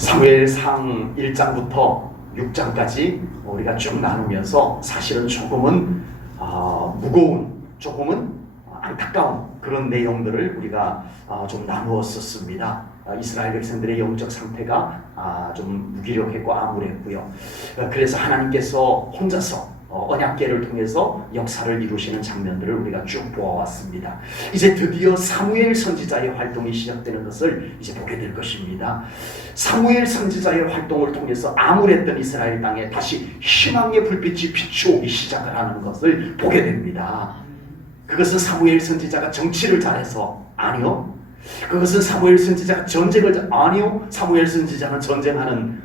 사무엘상 1장부터 6장까지 우리가 쭉 나누면서 사실은 조금은 무거운, 조금은 안타까운 그런 내용들을 우리가 좀 나누었었습니다. 이스라엘 백성들의 영적 상태가 좀 무기력했고 암울했고요. 그래서 하나님께서 혼자서 언약궤를 통해서 역사를 이루시는 장면들을 우리가 쭉 보아왔습니다. 이제 드디어 사무엘 선지자의 활동이 시작되는 것을 이제 보게 될 것입니다. 사무엘 선지자의 활동을 통해서 암울했던 이스라엘 땅에 다시 희망의 불빛이 비추오기 시작을 하는 것을 보게 됩니다. 그것은 사무엘 선지자가 정치를 잘해서? 아니요. 그것은 사무엘 선지자가 전쟁을 아니요. 사무엘 선지자는 전쟁하는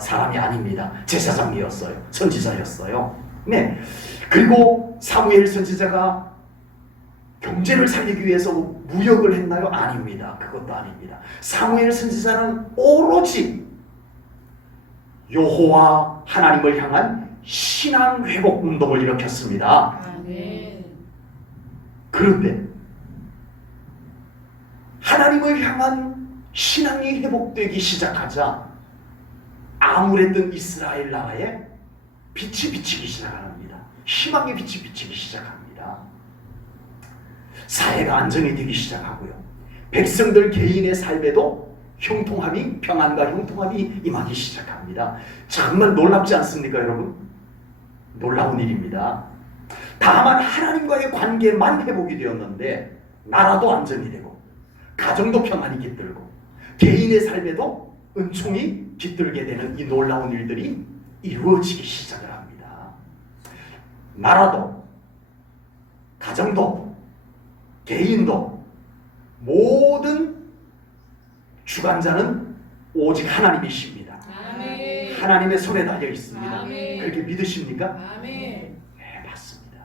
사람이 아닙니다. 제사장이었어요. 선지자였어요. 네. 그리고 사무엘 선지자가 경제를 살리기 위해서 무역을 했나요? 아닙니다. 그것도 아닙니다. 사무엘 선지자는 오로지 여호와 하나님을 향한 신앙 회복 운동을 일으켰습니다. 아멘. 그런데 하나님을 향한 신앙이 회복되기 시작하자 암울했던 이스라엘 나라에 빛이 비치기 시작합니다. 희망의 빛이 비치기 시작합니다. 사회가 안정이 되기 시작하고요. 백성들 개인의 삶에도 형통함이, 평안과 형통함이 임하기 시작합니다. 정말 놀랍지 않습니까, 여러분? 놀라운 일입니다. 다만 하나님과의 관계만 회복이 되었는데 나라도 안정이 되고 가정도 평안이 깃들고 개인의 삶에도 은총이 깃들게 되는 이 놀라운 일들이 이루어지기 시작을 합니다. 나라도 가정도 개인도 모든 주관자는 오직 하나님이십니다. 아멘. 하나님의 손에 달려 있습니다. 아멘. 그렇게 믿으십니까? 아멘. 네, 맞습니다.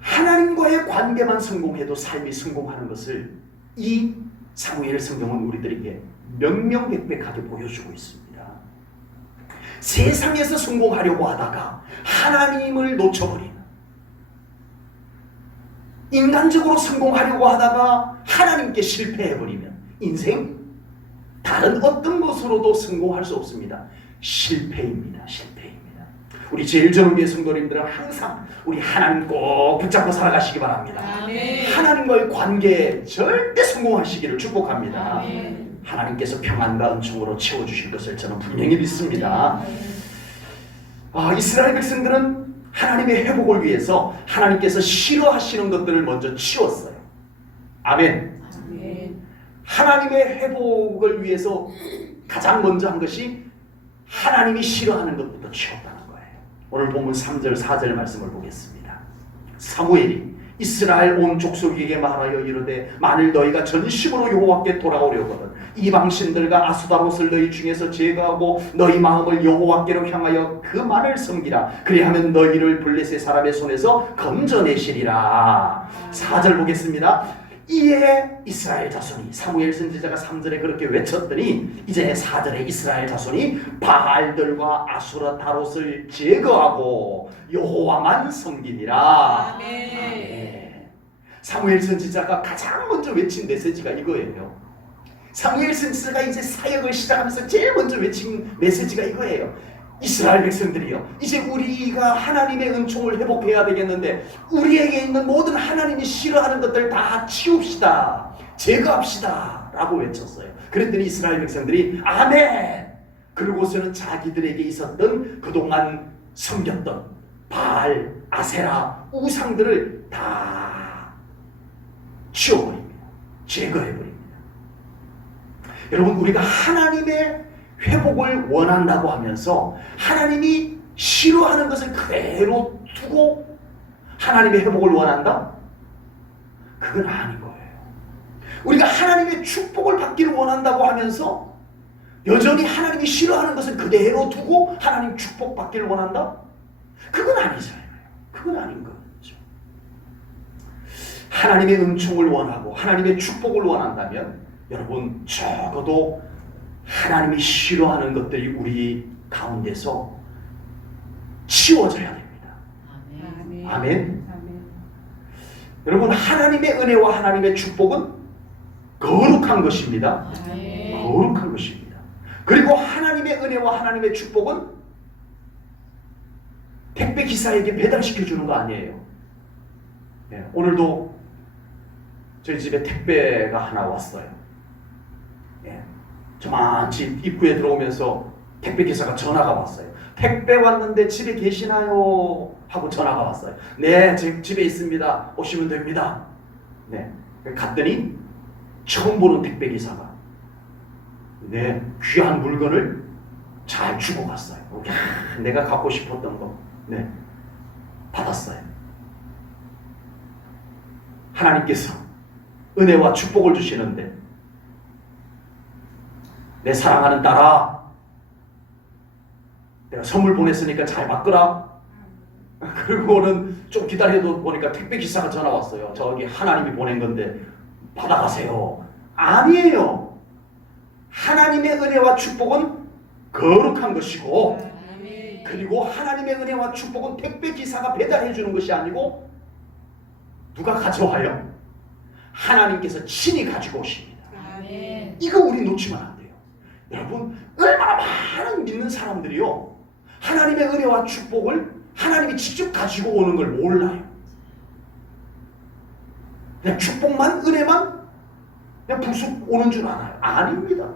하나님과의 관계만 성공해도 삶이 성공하는 것을 이 사무엘 성경은 우리들에게 명명백백하게 보여주고 있습니다. 세상에서 성공하려고 하다가 하나님을 놓쳐버리는, 인간적으로 성공하려고 하다가 하나님께 실패해버리면 인생 다른 어떤 것으로도 성공할 수 없습니다. 실패입니다. 실패입니다. 우리 제일 젊은 성도님들은 항상 우리 하나님 꼭 붙잡고 살아가시기 바랍니다. 아멘. 하나님과의 관계에 절대 성공하시기를 축복합니다. 아멘. 하나님께서 평안과 은총으로 채워주실 것을 저는 분명히 믿습니다. 이스라엘 백성들은 하나님의 회복을 위해서 하나님께서 싫어하시는 것들을 먼저 치웠어요. 아멘. 아멘. 하나님의 회복을 위해서 가장 먼저 한 것이 하나님이 싫어하는 것부터 치웠다는 거예요. 오늘 본문 3절 4절 말씀을 보겠습니다. 사무엘이 이스라엘 온 족속에게 말하여 이르되 만일 너희가 전심으로 여호와께 돌아오려거든 이방신들과 아수다롯을 너희 중에서 제거하고 너희 마음을 여호와께로 향하여 그만을 섬기라. 그리하면 너희를 블레셋 사람의 손에서 건져내시리라. 4절 보겠습니다. 이에 이스라엘 자손이, 사무엘 선지자가 3절에 그렇게 외쳤더니 이제 4절에 이스라엘 자손이 바알들과 아수라다롯을 제거하고 여호와만 섬기니라. 아멘. 사무엘 선지자가 가장 먼저 외친 메시지가 이거예요. 사무엘 선지자가 이제 사역을 시작하면서 제일 먼저 외친 메시지가 이거예요. 이스라엘 백성들이요, 이제 우리가 하나님의 은총을 회복해야 되겠는데 우리에게 있는 모든 하나님이 싫어하는 것들 다 치웁시다, 제거합시다 라고 외쳤어요. 그랬더니 이스라엘 백성들이 아멘! 그러고서는 자기들에게 있었던 그동안 섬겼던 바알, 아세라, 우상들을 다 치워버립니다. 제거해버립니다. 여러분, 우리가 하나님의 회복을 원한다고 하면서 하나님이 싫어하는 것을 그대로 두고 하나님의 회복을 원한다? 그건 아닌 거예요. 우리가 하나님의 축복을 받기를 원한다고 하면서 여전히 하나님이 싫어하는 것을 그대로 두고 하나님 축복 받기를 원한다? 그건 아니잖아요. 그건 아닌 거죠. 하나님의 은총을 원하고 하나님의 축복을 원한다면 여러분, 적어도 하나님이 싫어하는 것들이 우리 가운데서 치워져야 됩니다. 아멘. 아멘. 여러분, 하나님의 은혜와 하나님의 축복은 거룩한 것입니다. 아멘. 거룩한 것입니다. 그리고 하나님의 은혜와 하나님의 축복은 택배 기사에게 배달시켜 주는 거 아니에요. 네, 오늘도 저희 집에 택배가 하나 왔어요. 네, 저만 집 입구에 들어오면서 택배 기사가 전화가 왔어요. 택배 왔는데 집에 계시나요? 하고 전화가 왔어요. 네, 집에 있습니다. 오시면 됩니다. 네, 갔더니 처음 보는 택배 기사가 네, 귀한 물건을 잘 주고 갔어요. 내가 갖고 싶었던 거 네, 받았어요. 하나님께서 은혜와 축복을 주시는데 내 사랑하는 딸아, 내가 선물 보냈으니까 잘 받거라. 그리고는 좀 기다려도 보니까 택배 기사가 전화 왔어요. 저기 하나님이 보낸 건데 받아가세요. 아니에요. 하나님의 은혜와 축복은 거룩한 것이고, 아멘. 그리고 하나님의 은혜와 축복은 택배 기사가 배달해 주는 것이 아니고 누가 가져와요? 하나님께서 친히 가지고 오십니다. 아멘. 이거 우리 놓치면 안 돼요. 여러분, 얼마나 많은 믿는 사람들이요, 하나님의 은혜와 축복을 하나님이 직접 가지고 오는 걸 몰라요. 그냥 축복만, 은혜만 그냥 불쑥 오는 줄 알아요. 아닙니다.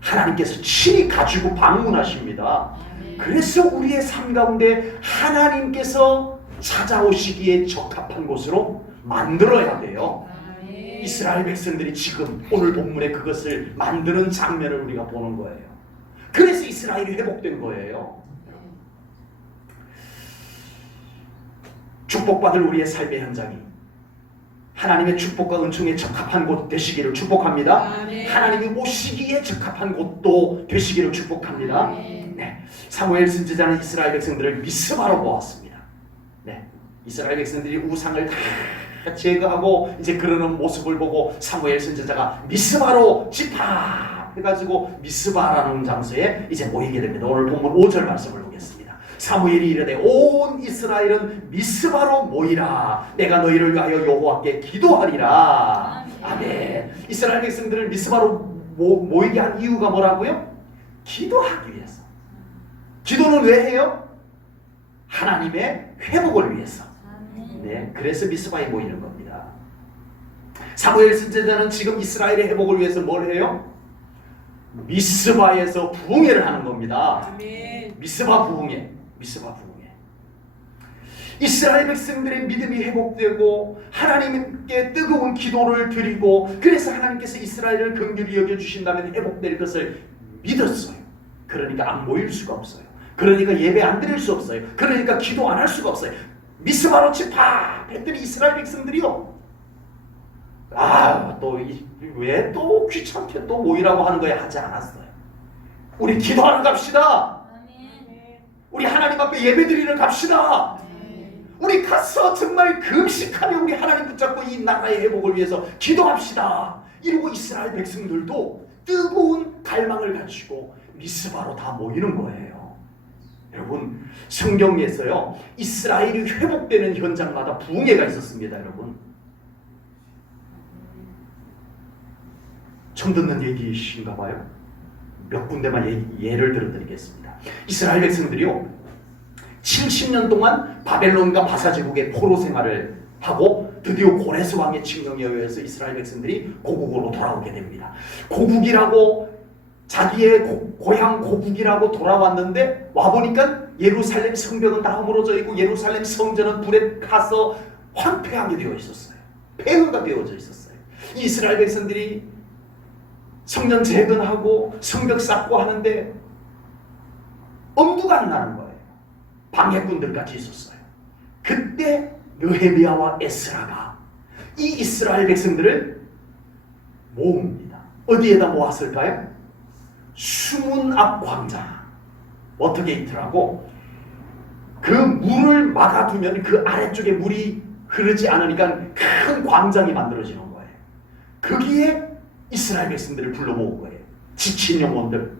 하나님께서 친히 가지고 방문하십니다. 아멘. 그래서 우리의 삶 가운데 하나님께서 찾아오시기에 적합한 곳으로 만들어야 돼요. 아멘. 이스라엘 백성들이 지금 오늘 본문에 그것을 만드는 장면을 우리가 보는 거예요. 그래서 이스라엘이 회복된 거예요. 축복받을 우리의 삶의 현장이 하나님의 축복과 은총에 적합한 곳 되시기를 축복합니다. 아멘. 하나님이 오시기에 적합한 곳도 되시기를 축복합니다. 아멘. 네, 사무엘 선지자는 이스라엘 백성들을 미스바로 모았습니다. 네, 이스라엘 백성들이 우상을 다 제거하고 이제 그러는 모습을 보고 사무엘 선지자가 미스바로 집합해가지고 미스바라는 장소에 이제 모이게 됩니다. 오늘 본문 5절 말씀을 보겠습니다. 사무엘이 이르되 온 이스라엘은 미스바로 모이라. 내가 너희를 위하여 여호와께 기도하리라. 아멘. 이스라엘 백성들을 미스바로 모이게 한 이유가 뭐라고요? 기도하기 위해서. 기도는 왜 해요? 하나님의 회복을 위해서. 네, 그래서 미스바에 모이는 겁니다. 사무엘 선지자는 지금 이스라엘의 회복을 위해서 뭘 해요? 미스바에서 부흥회를 하는 겁니다. 아멘. 미스바 부흥회. 미스바 부흥회. 이스라엘 백성들의 믿음이 회복되고 하나님께 뜨거운 기도를 드리고, 그래서 하나님께서 이스라엘을 긍휼히 여겨주신다면 회복될 것을 믿었어요. 그러니까 안 모일 수가 없어요. 그러니까 예배 안 드릴 수 없어요. 그러니까 기도 안 할 수가 없어요. 미스바로 집합했더니 이스라엘 백성들이요, 왜 또 귀찮게 또 모이라고 하는 거야 하지 않았어요. 우리 기도하러 갑시다. 우리 하나님 앞에 예배드리러 갑시다. 우리 가서 정말 금식하며 우리 하나님 붙잡고 이 나라의 회복을 위해서 기도합시다. 이러고 이스라엘 백성들도 뜨거운 갈망을 가지고 미스바로 다 모이는 거예요. 여러분, 성경에서요, 이스라엘이 회복되는 현장마다 부흥회가 있었습니다. 여러분, 처음 듣는 얘기이신가 봐요. 몇 군데만 예를 들어드리겠습니다. 이스라엘 백성들이요, 70년 동안 바벨론과 바사제국의 포로 생활을 하고 드디어 고레스 왕의 칙령에 의해서 이스라엘 백성들이 고국으로 돌아오게 됩니다. 고국이라고, 자기의 고향 고국이라고 돌아왔는데 와보니까 예루살렘 성벽은 다 허물어져 있고 예루살렘 성전은 불에 타서 황폐하게 되어 있었어요. 폐허가 되어져 있었어요. 이스라엘 백성들이 성전 재건하고 성벽 쌓고 하는데 엄두가 안 나는 거예요. 방해꾼들까지 있었어요. 그때 느헤미야와 에스라가 이 이스라엘 백성들을 모읍니다. 어디에다 모았을까요? 수문 앞 광장, 워터게이트라고, 그 문을 막아두면 그 아래쪽에 물이 흐르지 않으니까 큰 광장이 만들어지는 거예요. 거기에 이스라엘 백성들을 불러 모은 거예요. 지친 영혼들,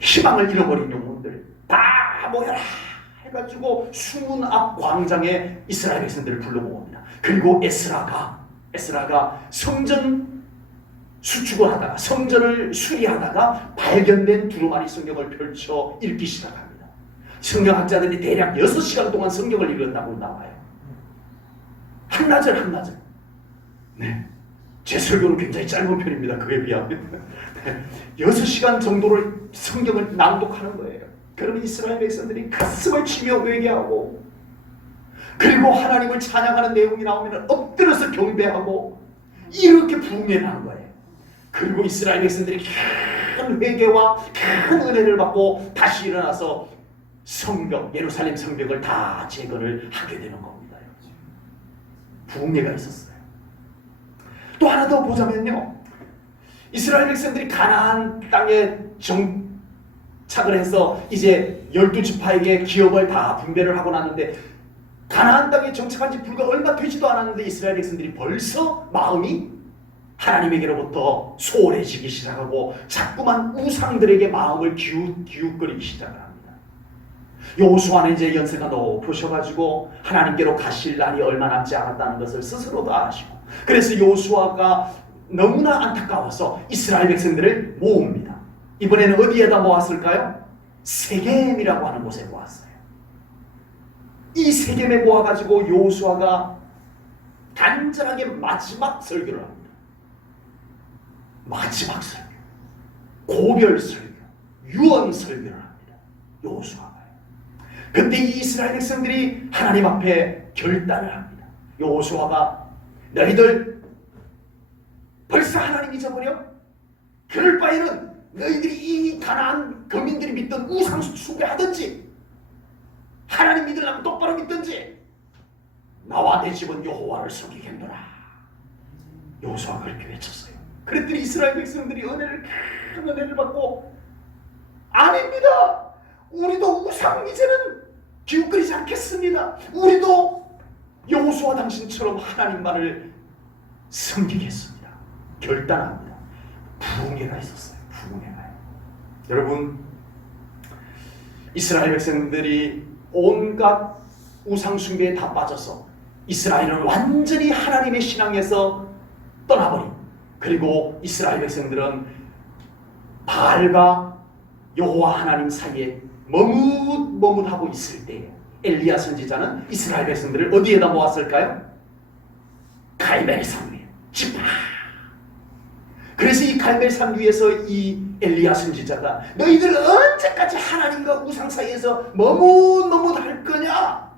희망을 잃어버린 영혼들 다 모여라 해가지고 수문 앞 광장에 이스라엘 백성들을 불러 모읍니다. 그리고 에스라가 성전 수축을 하다가 성전을 수리하다가 발견된 두루마리 성경을 펼쳐 읽기 시작합니다. 성경학자들이 대략 6시간 동안 성경을 읽었다고 나와요. 한나절 한나절. 네. 제 설교는 굉장히 짧은 편입니다. 그에 비하면. 6시간 정도를 성경을 낭독하는 거예요. 그러면 이스라엘 백성들이 가슴을 치며 회개하고, 그리고 하나님을 찬양하는 내용이 나오면 엎드려서 경배하고, 이렇게 부흥회를 하는 거예요. 그리고 이스라엘 백성들이 큰 회개와 큰 은혜를 받고 다시 일어나서 성벽, 예루살렘 성벽을 다 재건을 하게 되는 겁니다. 부흥회가 있었어요. 또 하나 더 보자면요, 이스라엘 백성들이 가나안 땅에 정착을 해서 이제 12지파에게 기업을 다 분배를 하고 났는데, 가나안 땅에 정착한 지 불과 얼마 되지도 않았는데 이스라엘 백성들이 벌써 마음이 하나님에게로부터 소홀해지기 시작하고 자꾸만 우상들에게 마음을 기웃거리기 시작을 합니다. 여호수아는 이제 연세가 높으셔가지고 하나님께로 가실 날이 얼마 남지 않았다는 것을 스스로도 아시고, 그래서 여호수아가 너무나 안타까워서 이스라엘 백성들을 모읍니다. 이번에는 어디에다 모았을까요? 세겜이라고 하는 곳에 모았어요. 이 세겜에 모아가지고 여호수아가 간절하게 마지막 설교를 합니다. 마지막 설교, 고별 설교, 유언 설교를 합니다. 여호수아가요. 그때 이 이스라엘 백성들이 하나님 앞에 결단을 합니다. 여호수아가 너희들 벌써 하나님 잊어버려? 그럴 바에는 너희들이 이 가나안 거민들이 믿던 우상 숭배하든지 하나님 믿으려면 똑바로 믿든지 나와 내 집은 여호와를 섬기겠노라. 여호수아가 그렇게 외쳤어요. 그랬더니 이스라엘 백성들이 큰 은혜를 받고, 아닙니다, 우리도 우상 이제는 기웃거리지 않겠습니다. 우리도 여호수아 당신처럼 하나님만을 섬기겠습니다. 결단합니다. 부흥회가 있었어요. 부흥회가요. 여러분, 이스라엘 백성들이 온갖 우상 숭배에 다 빠져서 이스라엘은 완전히 하나님의 신앙에서 떠나버린, 그리고 이스라엘 백성들은 바알과 여호와 하나님 사이에 머뭇머뭇하고 있을 때 엘리야 선지자는 이스라엘 백성들을 어디에다 모았을까요? 갈멜산 위에, 지파. 그래서 이 갈멜산 위에서 이 엘리야 선지자가 너희들 언제까지 하나님과 우상 사이에서 머뭇머뭇할 거냐?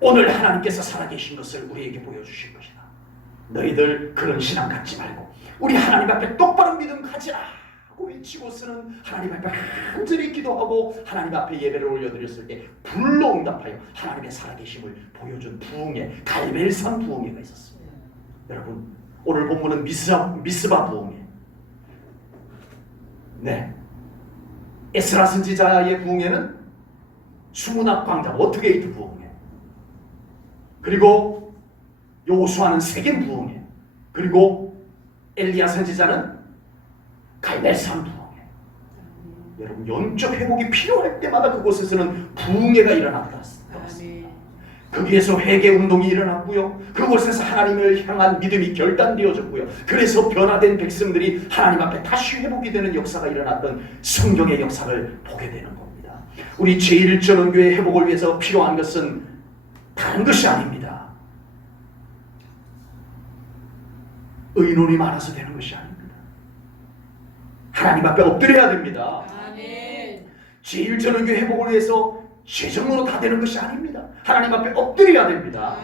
오늘 하나님께서 살아계신 것을 우리에게 보여주실 것이다. 너희들 그런 신앙 갖지 말고 우리 하나님 앞에 똑바로 믿음 가지라 하고 외치고서는 하나님 앞에 간절히 기도하고 하나님 앞에 예배를 올려드렸을 때 불로 응답하여 하나님의 살아계심을 보여준 부흥회, 갈멜산 부흥회가 있었습니다. 여러분, 오늘 본문은 미스바 부흥회. 네, 에스라 선지자의 부흥회는 수문학 광장 워트게이트 부흥회, 그리고 여호수아는 세겜 부흥회, 그리고 엘리야 선지자는 갈멜산 부흥회. 여러분, 영적 회복이 필요할 때마다 그곳에서는 부흥회가 일어났다. 거기에서 회개 운동이 일어났고요. 그곳에서 하나님을 향한 믿음이 결단되어졌고요. 그래서 변화된 백성들이 하나님 앞에 다시 회복이 되는 역사가 일어났던 성경의 역사를 보게 되는 겁니다. 우리 제1전원교회 회복을 위해서 필요한 것은 다른 것이 아닙니다. 의논이 많아서 되는 것이 아닙니다. 하나님 앞에 엎드려야 됩니다. 제1전원교회 회복을 위해서 재정으로 다 되는 것이 아닙니다. 하나님 앞에 엎드려야 됩니다.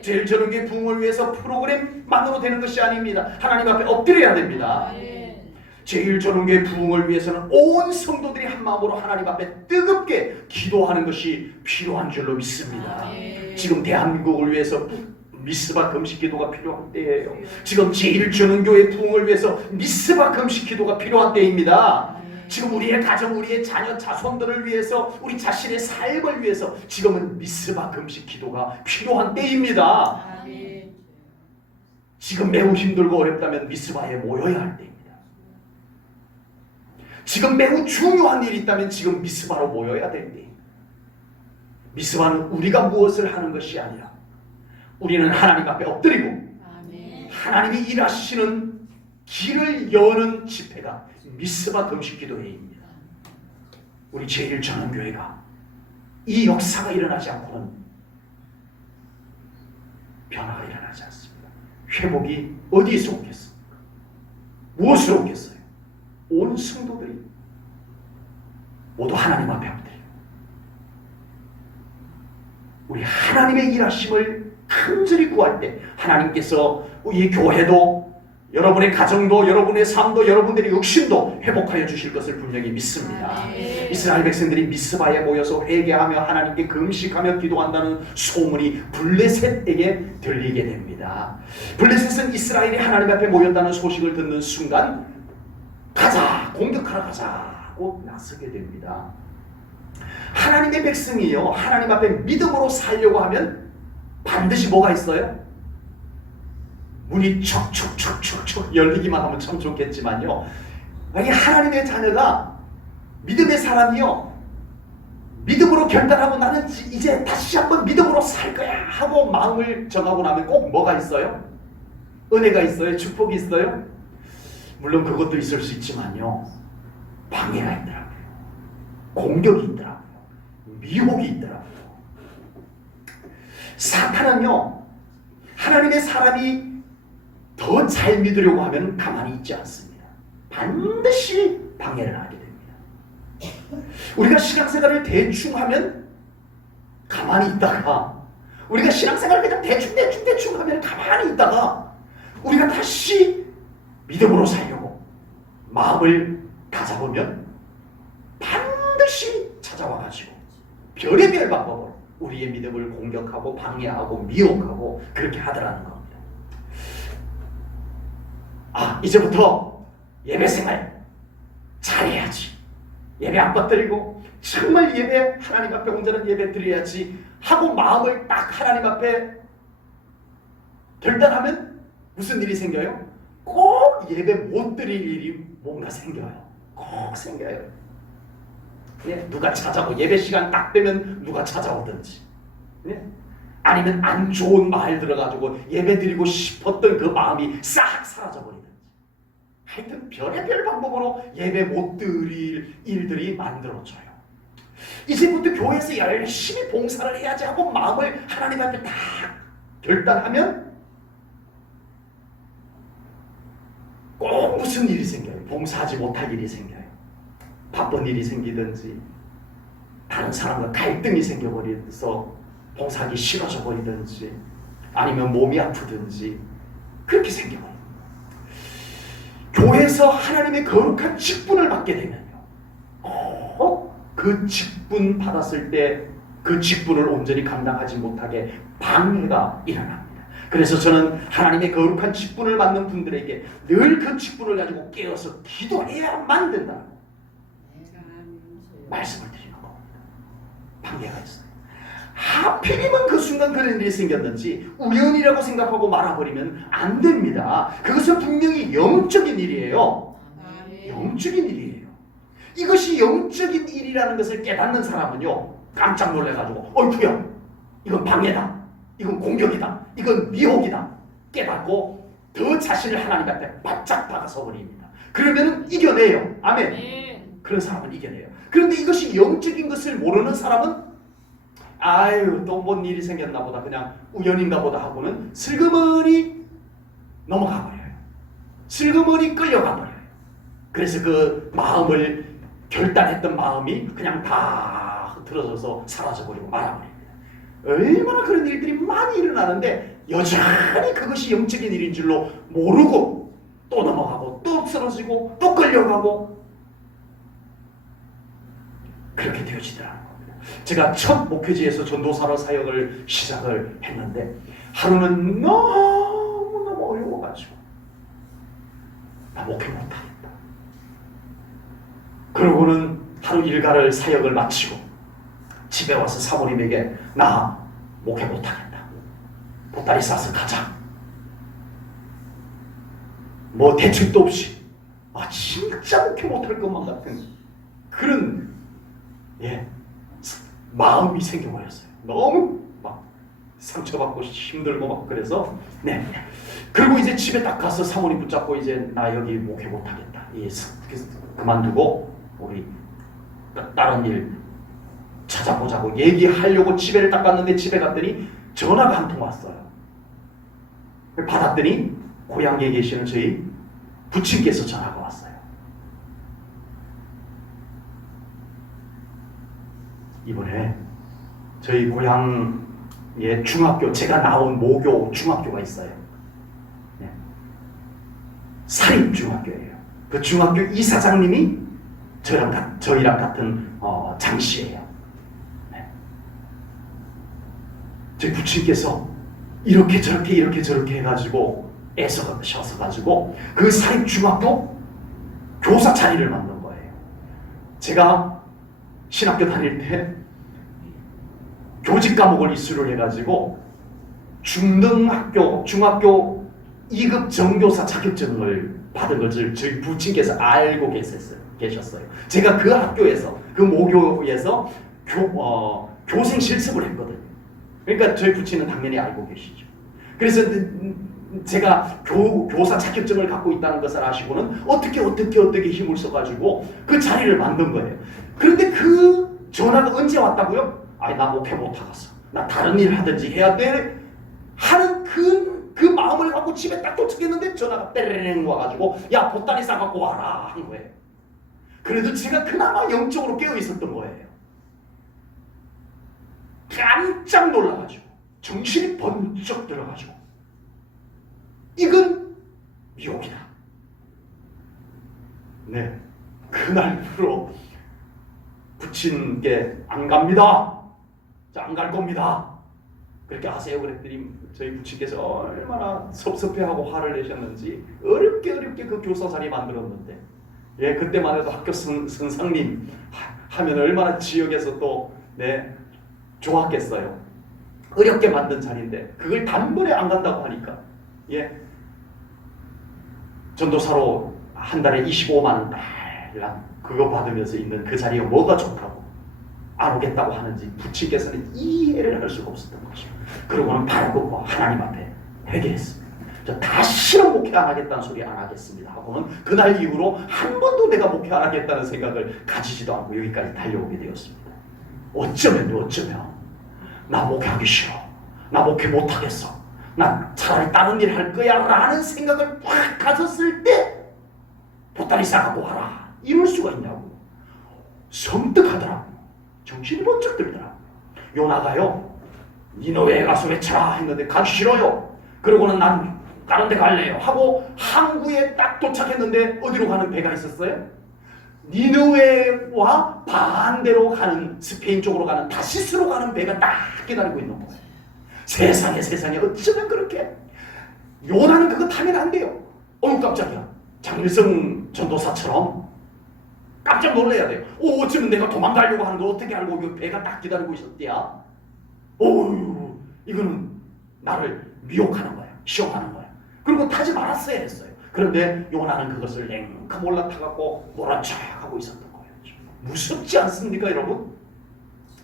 제1전원교회 부흥을 위해서 프로그램만으로 되는 것이 아닙니다. 하나님 앞에 엎드려야 됩니다. 제1전원교회 부흥을 위해서는 온 성도들이 한 마음으로 하나님 앞에 뜨겁게 기도하는 것이 필요한 줄로 믿습니다. 지금 대한민국을 위해서 미스바 금식 기도가 필요한 때예요. 지금 제1전원교회 부흥을 위해서 미스바 금식 기도가 필요한 때입니다. 지금 우리의 가정, 우리의 자녀, 자손들을 위해서, 우리 자신의 삶을 위해서 지금은 미스바 금식 기도가 필요한 때입니다. 지금 매우 힘들고 어렵다면 미스바에 모여야 할 때입니다. 지금 매우 중요한 일이 있다면 지금 미스바로 모여야 될 때입니다. 미스바는 우리가 무엇을 하는 것이 아니라 우리는 하나님 앞에 엎드리고 하나님이 일하시는 길을 여는 집회가 미스바 금식기도회입니다. 우리 제1전원교회가 이 역사가 일어나지 않고는 변화가 일어나지 않습니다. 회복이 어디에서 오겠습니까? 무엇으로 오겠어요? 온 성도들이 모두 하나님 앞에 엎드려요. 우리 하나님의 일하심을 간절히 구할 때 하나님께서 이 교회도 여러분의 가정도 여러분의 삶도 여러분들의 육신도 회복하여 주실 것을 분명히 믿습니다. 이스라엘 백성들이 미스바에 모여서 회개하며 하나님께 금식하며 기도한다는 소문이 블레셋에게 들리게 됩니다. 블레셋은 이스라엘이 하나님 앞에 모였다는 소식을 듣는 순간 가자, 공격하러 가자고 나서게 됩니다. 하나님의 백성이요, 하나님 앞에 믿음으로 살려고 하면 반드시 뭐가 있어요? 문이 척척척척척 열리기만 하면 참 좋겠지만요, 만약에 하나님의 자녀가 믿음의 사람이요, 믿음으로 결단하고 나는 이제 다시 한번 믿음으로 살 거야 하고 마음을 정하고 나면 꼭 뭐가 있어요? 은혜가 있어요? 축복이 있어요? 물론 그것도 있을 수 있지만요, 방해가 있더라고요. 공격이 있더라고요. 미혹이 있더라고요. 사탄은요, 하나님의 사람이 더 잘 믿으려고 하면 가만히 있지 않습니다. 반드시 방해를 하게 됩니다. 우리가 신앙생활을 대충 하면 가만히 있다가, 우리가 신앙생활을 그냥 대충 하면 가만히 있다가 우리가 다시 믿음으로 살려고 마음을 다잡으면 반드시 찾아와가지고 별의별 방법으로 우리의 믿음을 공격하고 방해하고 미혹하고 그렇게 하더라는 겁니다. 이제부터 예배생활 잘해야지, 예배 안 빠뜨리고 정말 예배 하나님 앞에 온전한 예배 드려야지 하고 마음을 딱 하나님 앞에 결단하면 무슨 일이 생겨요? 꼭 예배 못 드릴 일이 뭔가 생겨요. 꼭 생겨요. 예? 누가 찾아오, 예배 시간 딱 되면 누가 찾아오든지, 예? 아니면 안 좋은 말 들어가지고 예배 드리고 싶었던 그 마음이 싹 사라져버리든지, 하여튼 별의별 방법으로 예배 못 드릴 일들이 만들어져요. 이제부터 교회에서 열심히 봉사를 해야지 하고 마음을 하나님 앞에 딱 결단하면 꼭 무슨 일이 생겨요. 봉사하지 못할 일이 생겨요. 바쁜 일이 생기든지, 다른 사람과 갈등이 생겨버려서 봉사하기 싫어져 버리든지, 아니면 몸이 아프든지 그렇게 생겨버려요. 교회에서 하나님의 거룩한 직분을 받게 되면요, 그 직분 받았을 때 그 직분을 온전히 감당하지 못하게 방해가 일어납니다. 그래서 저는 하나님의 거룩한 직분을 받는 분들에게 늘 그 직분을 가지고 깨어서 기도해야만 된다고 말씀을 드리는 겁니다. 방해가 있어요. 하필이면 그 순간 그런 일이 생겼는지 우연이라고 생각하고 말아버리면 안 됩니다. 그것은 분명히 영적인 일이에요. 영적인 일이에요. 이것이 영적인 일이라는 것을 깨닫는 사람은요, 깜짝 놀래가지고 어이구야, 이건 방해다, 이건 공격이다, 이건 미혹이다 깨닫고 더 자신을 하나님 앞에 바짝 박아서 버립니다. 그러면 이겨내요. 아멘. 그런 사람은 이겨내요. 그런데 이것이 영적인 것을 모르는 사람은 또 뭔 일이 생겼나 보다, 그냥 우연인가 보다 하고는 슬그머니 넘어가 버려요. 슬그머니 끌려가 버려요. 그래서 그 마음을 결단했던 마음이 그냥 다 흐트러져서 사라져버리고 말아버립니다. 얼마나 그런 일들이 많이 일어나는데 여전히 그것이 영적인 일인 줄로 모르고 또 넘어가고 또 쓰러지고 또 끌려가고 그렇게 되어지더라고요. 제가 첫 목회지에서 전도사로 사역을 시작을 했는데 하루는 너무너무 어려워가지고 나 목회 못하겠다. 그러고는 하루 일과를 사역을 마치고 집에 와서 사모님에게 나 목회 못하겠다, 보따리 싸서 가자, 뭐 대책도 없이 진짜 목회 못할 것만 같은 그런 마음이 생겨버렸어요. 너무 막 상처받고 힘들고 막 그래서 그리고 이제 집에 딱 가서 사모님 붙잡고 이제 나 여기 목회 못하겠다. 그만두고 우리 다른 일 찾아보자고 얘기하려고 집에를 딱 갔는데 집에 갔더니 전화가 한 통 왔어요. 받았더니 고향에 계시는 저희 부친께서 전화가 왔어요. 이번에 저희 고향에 중학교, 제가 나온 모교 중학교가 있어요. 네. 사립중학교예요. 그 중학교 이사장님이 저희랑 같은 장씨예요. 네. 저희 부친께서 이렇게 저렇게 해가지고 애써가지고 그 사립중학교 교사 자리를 만든 거예요. 제가 신학교 다닐 때 교직 과목을 이수를 해가지고 중등학교, 중학교 2급 정교사 자격증을 받은 것을 저희 부친께서 알고 계셨어요. 제가 그 학교에서, 그 모교에서 교생 실습을 했거든요. 그러니까 저희 부친은 당연히 알고 계시죠. 그래서 제가 교사 자격증을 갖고 있다는 것을 아시고는 어떻게 힘을 써가지고 그 자리를 만든 거예요. 그런데 그 전화가 언제 왔다고요? 아니 나 목회 못하겠어. 나 다른 일 하든지 해야 돼. 하는 그 마음을 갖고 집에 딱 도착했는데 전화가 때레랭 와가지고 야 보따리 싸갖고 와라 한 거예요. 그래도 제가 그나마 영적으로 깨어 있었던 거예요. 깜짝 놀라가지고 정신이 번쩍 들어가지고 이건 미혹이다. 네, 그날부로 부친께 안 갑니다. 안 갈 겁니다. 그렇게 하세요. 그랬더니 저희 부친께서 얼마나 섭섭해하고 화를 내셨는지 어렵게 그 교사 자리 만들었는데, 예, 그때만 해도 학교 선생님 하면 얼마나 지역에서 또 좋았겠어요. 어렵게 만든 자리인데 그걸 단번에 안 간다고 하니까, 예, 전도사로 한 달에 25만 원 달랑 그거 받으면서 있는 그 자리가 뭐가 좋다고 안 오겠다고 하는지 부친께서는 이해를 할 수가 없었던 것이죠. 그러고는 바로 걷고 하나님 앞에 회개했습니다. 저 다시는 목회 안 하겠다는 소리 안 하겠습니다 하고는 그날 이후로 한 번도 내가 목회 안 하겠다는 생각을 가지지도 않고 여기까지 달려오게 되었습니다. 어쩌면 나 목회하기 싫어, 나 목회 못하겠어, 나 차라리 다른 일 할 거야 라는 생각을 딱 가졌을 때 보따리 싸가고 와라 이럴 수가 있냐고 섬뜩하더라고. 정신이 번쩍 들더라고. 요나가요 니너웨에 가서 외쳐라 했는데 가기 싫어요. 그러고는 난 다른 데 갈래요 하고 항구에 딱 도착했는데 어디로 가는 배가 있었어요? 니느웨와 반대로 가는, 스페인 쪽으로 가는, 다시스로 가는 배가 딱 기다리고 있는 거예요. 세상에 어쩌면 그렇게. 요나는 그거 타면 안 돼요. 깜짝이야. 장일성 전도사처럼 깜짝 놀라야 돼요. 어쩌면 내가 도망가려고 하는 거 어떻게 알고 그 배가 딱 기다리고 있었대야. 이거는 나를 미혹하는 거야. 시험하는 거야. 그리고 타지 말았어야 했어요. 그런데 요나는 그것을 냉큼 올라타갖고 노란 척하고 있었던 거예요. 무섭지 않습니까, 여러분?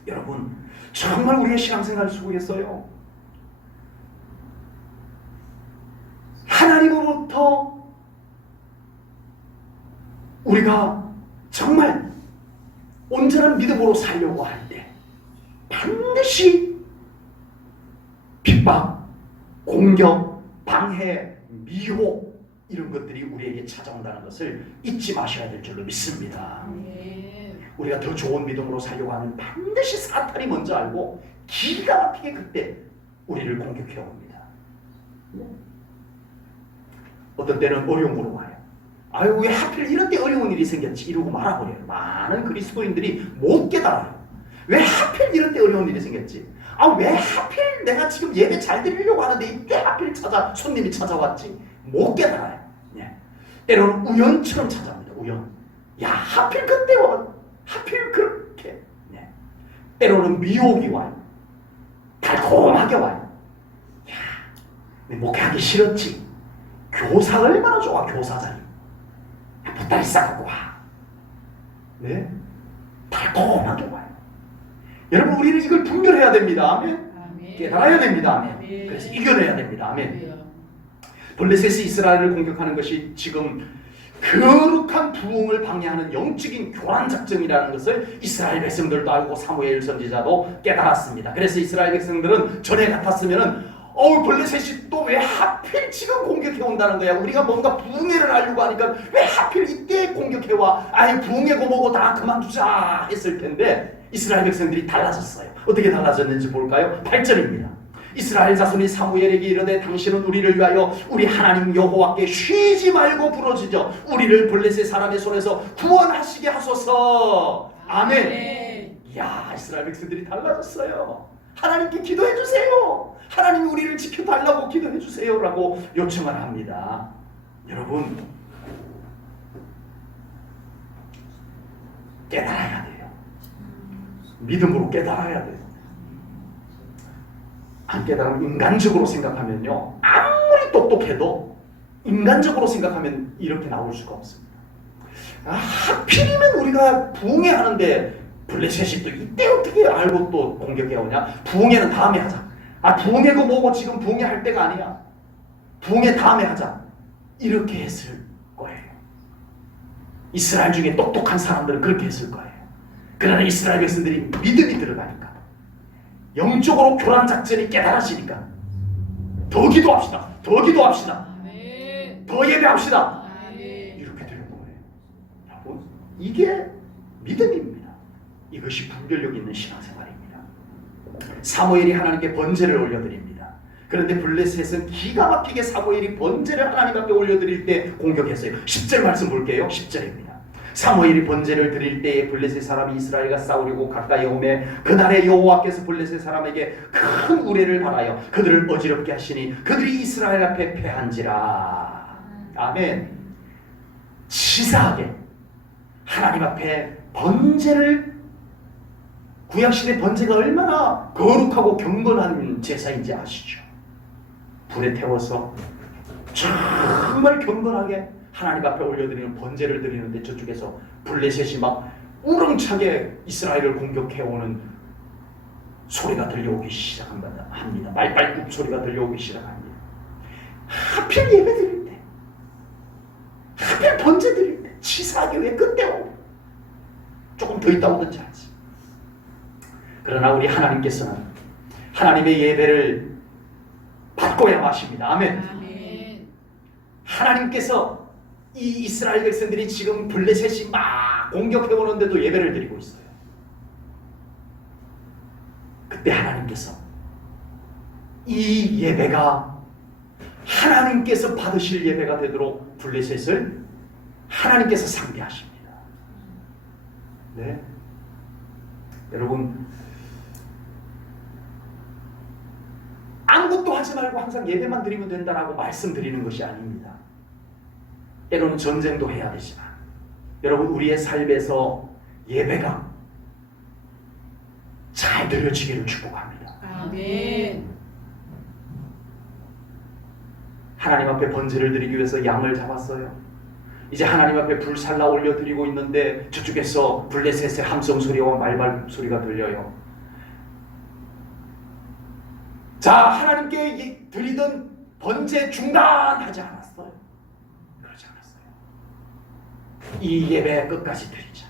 여러분, 정말 우리의 신앙생활 수고했어요. 하나님으로부터 우리가 정말 온전한 믿음으로 살려고 할 때 반드시 핍박, 공격, 방해, 미혹 이런 것들이 우리에게 찾아온다는 것을 잊지 마셔야 될 줄로 믿습니다. 우리가 더 좋은 믿음으로 살려고 하면 반드시 사탄이 먼저 알고 기가 막히게 그때 우리를 공격해 옵니다. 어떤 때는 어려움으로 와요. 아유 왜 하필 이런 때 어려운 일이 생겼지 이러고 말아버려요. 많은 그리스도인들이 못 깨달아요. 왜 하필 이런 때 어려운 일이 생겼지? 왜 하필 내가 지금 예배 잘 드리려고 하는데 이때 하필 손님이 찾아왔지? 못 깨달아요. 예. 때로는 우연처럼 찾아옵니다. 우연. 야 하필 그때 와. 하필 그렇게. 예. 때로는 미혹이 와요. 달콤하게 와요. 야, 목회하기 싫었지. 교사 얼마나 좋아. 교사 자리. 보따리 싸갖고 와. 네? 달콤하게 와요. 여러분 우리는 이걸 분별해야 됩니다. 아멘. 깨달아야 됩니다. 아멘. 그래서 이겨내야 됩니다. 아멘. 더 블레셋이 이스라엘을 공격하는 것이 지금 거룩한 부흥을 방해하는 영적인 교란 작전이라는 것을 이스라엘 백성들도 알고 사무엘 선지자도 깨달았습니다. 그래서 이스라엘 백성들은 전에 같았으면은 블레셋이 또 왜 하필 지금 공격해 온다는 거야. 우리가 뭔가 부흥회를 하려고 하니까 왜 하필 이때 공격해 와. 아예 부흥회고 뭐고 다 그만두자 했을 텐데 이스라엘 백성들이 달라졌어요. 어떻게 달라졌는지 볼까요? 8절입니다. 이스라엘 자손이 사무엘에게 이르되 당신은 우리를 위하여 우리 하나님 여호와께 쉬지 말고 부르짖어 우리를 블레셋 사람의 손에서 구원하시게 하소서. 아멘. 이야, 이스라엘 백성들이 달라졌어요. 하나님께 기도해 주세요. 하나님이 우리를 지켜달라고 기도해 주세요라고 요청을 합니다. 여러분, 깨달아야 돼요. 믿음으로 깨달아야 돼요. 안 깨달으면 인간적으로 생각하면요, 아무리 똑똑해도 인간적으로 생각하면 이렇게 나올 수가 없습니다. 하필이면 우리가 부흥회 하는데 블레셋이 또 이때 어떻게 알고 또 공격해 오냐? 부흥회는 다음에 하자. 부흥회고 뭐고 지금 부흥회 할 때가 아니야. 부흥회 다음에 하자. 이렇게 했을 거예요. 이스라엘 중에 똑똑한 사람들은 그렇게 했을 거예요. 그러나 이스라엘 백성들이 믿음이 들어가니까, 영적으로 교란 작전이 깨달아지니까 더 기도합시다. 더 기도합시다. 아멘. 더 예배합시다. 아멘. 이렇게 되는 거예요. 여러분, 이게 믿음입니다. 이것이 분별력 있는 신앙생활입니다. 사무엘이 하나님께 번제를 올려드립니다. 그런데 블레셋은 기가 막히게 사무엘이 번제를 하나님 앞에 올려드릴 때 공격했어요. 10절 말씀 볼게요. 10절입니다. 사무엘이 번제를 드릴 때에 블레셋 사람이 이스라엘과 싸우려고 가까이 오매 그날에 여호와께서 블레셋 사람에게 큰 우레를 발하여 그들을 어지럽게 하시니 그들이 이스라엘 앞에 패한지라. 아멘. 치사하게 하나님 앞에 번제를, 구약시대 번제가 얼마나 거룩하고 경건한 제사인지 아시죠? 불에 태워서 정말 경건하게 하나님 앞에 올려드리는 번제를 드리는데 저쪽에서 블레셋이 막 우렁차게 이스라엘을 공격해오는 소리가 들려오기 시작합니다. 말발굽 소리가 들려오기 시작합니다. 하필 예배 드릴 때, 하필 번제 드릴 때 치사하게 왜 그때 오고 조금 더 있다 오든지 하지. 그러나 우리 하나님께서는 하나님의 예배를 받고야 마십니다. 아멘. 아멘. 하나님께서 이 이스라엘 백성들이 지금 블레셋이 막 공격해 오는데도 예배를 드리고 있어요. 그때 하나님께서 이 예배가 하나님께서 받으실 예배가 되도록 블레셋을 하나님께서 상대하십니다. 네, 여러분, 아무것도 하지 말고 항상 예배만 드리면 된다라고 말씀드리는 것이 아닙니다. 때로는 전쟁도 해야 되지만 여러분, 우리의 삶에서 예배가 잘 드려지기를 축복합니다. 아멘. 하나님 앞에 번제를 드리기 위해서 양을 잡았어요. 이제 하나님 앞에 불살라 올려드리고 있는데 저쪽에서 블레셋의 함성 소리와 말발 소리가 들려요. 자, 하나님께 드리던 번제 중단하지 않았어요. 그러지 않았어요. 이 예배 끝까지 드리자.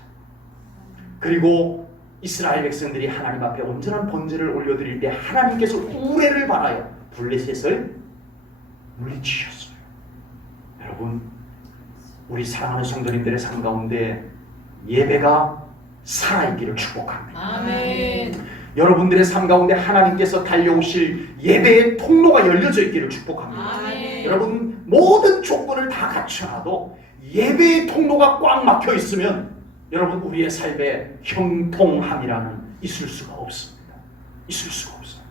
그리고 이스라엘 백성들이 하나님 앞에 온전한 번제를 올려드릴 때 하나님께서 우레를 발하여 블레셋을 물리치셨어요. 여러분, 우리 사랑하는 성도님들의 삶 가운데 예배가 살아있기를 축복합니다. 아멘. 여러분들의 삶 가운데 하나님께서 달려오실 예배의 통로가 열려져 있기를 축복합니다. 아멘. 여러분, 모든 조건을 다 갖춰놔도 예배의 통로가 꽉 막혀 있으면 여러분, 우리의 삶에 형통함이라는 있을 수가 없습니다. 있을 수가 없어요.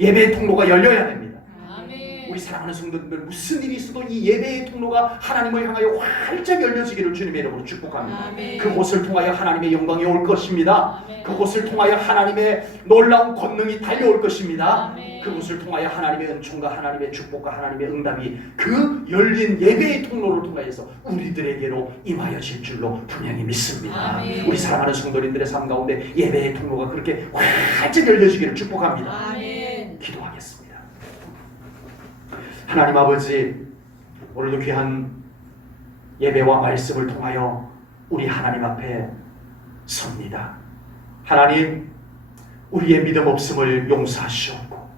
예배의 통로가 열려야 됩니다. 아멘. 우리 사랑하는 성도님들, 무슨 일이 있어도 이 예배의 통로가 하나님을 향하여 활짝 열려지기를 주님의 이름으로 축복합니다. 아멘. 그곳을 통하여 하나님의 영광이 올 것입니다. 아멘. 그곳을 통하여 하나님의 놀라운 권능이 달려올 것입니다. 아멘. 그곳을 통하여 하나님의 은총과 하나님의 축복과 하나님의 응답이 그 열린 예배의 통로를 통하여서 우리들에게로 임하여질 줄로 분명히 믿습니다. 아멘. 우리 사랑하는 성도님들의 삶 가운데 예배의 통로가 그렇게 활짝 열려지기를 축복합니다. 아멘. 기도하겠습니다. 하나님 아버지, 오늘도 귀한 예배와 말씀을 통하여 우리 하나님 앞에 섭니다. 하나님, 우리의 믿음 없음을 용서하시옵고,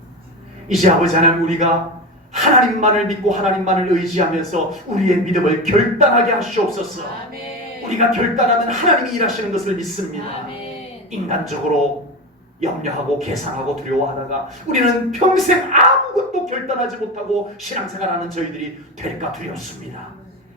이제 아버지 하나님, 우리가 하나님만을 믿고 하나님만을 의지하면서 우리의 믿음을 결단하게 하시옵소서. 아멘. 우리가 결단하면 하나님이 일하시는 것을 믿습니다. 아멘. 인간적으로 염려하고 계산하고 두려워하다가 우리는 평생 아무것도 결단하지 못하고 신앙생활하는 저희들이 될까 두렵습니다.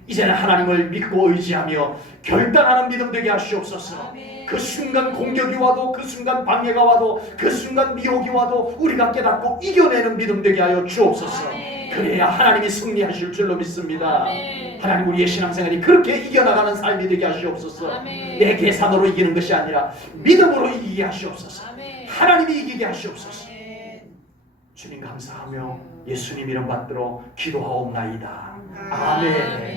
이제는 하나님을 믿고 의지하며 결단하는 믿음 되게 하시옵소서. 아멘. 그 순간 공격이 와도, 그 순간 방해가 와도, 그 순간 미혹이 와도 우리가 깨닫고 이겨내는 믿음 되게 하여 주옵소서. 아멘. 그래야 하나님이 승리하실 줄로 믿습니다. 아멘. 하나님, 우리의 신앙생활이 그렇게 이겨나가는 삶이 되게 하시옵소서. 아멘. 내 계산으로 이기는 것이 아니라 믿음으로 이기게 하시옵소서. 아멘. 하나님이 이기게 하시옵소서. 아멘. 주님 감사하며 예수님 이름 받들어 기도하옵나이다. 아멘.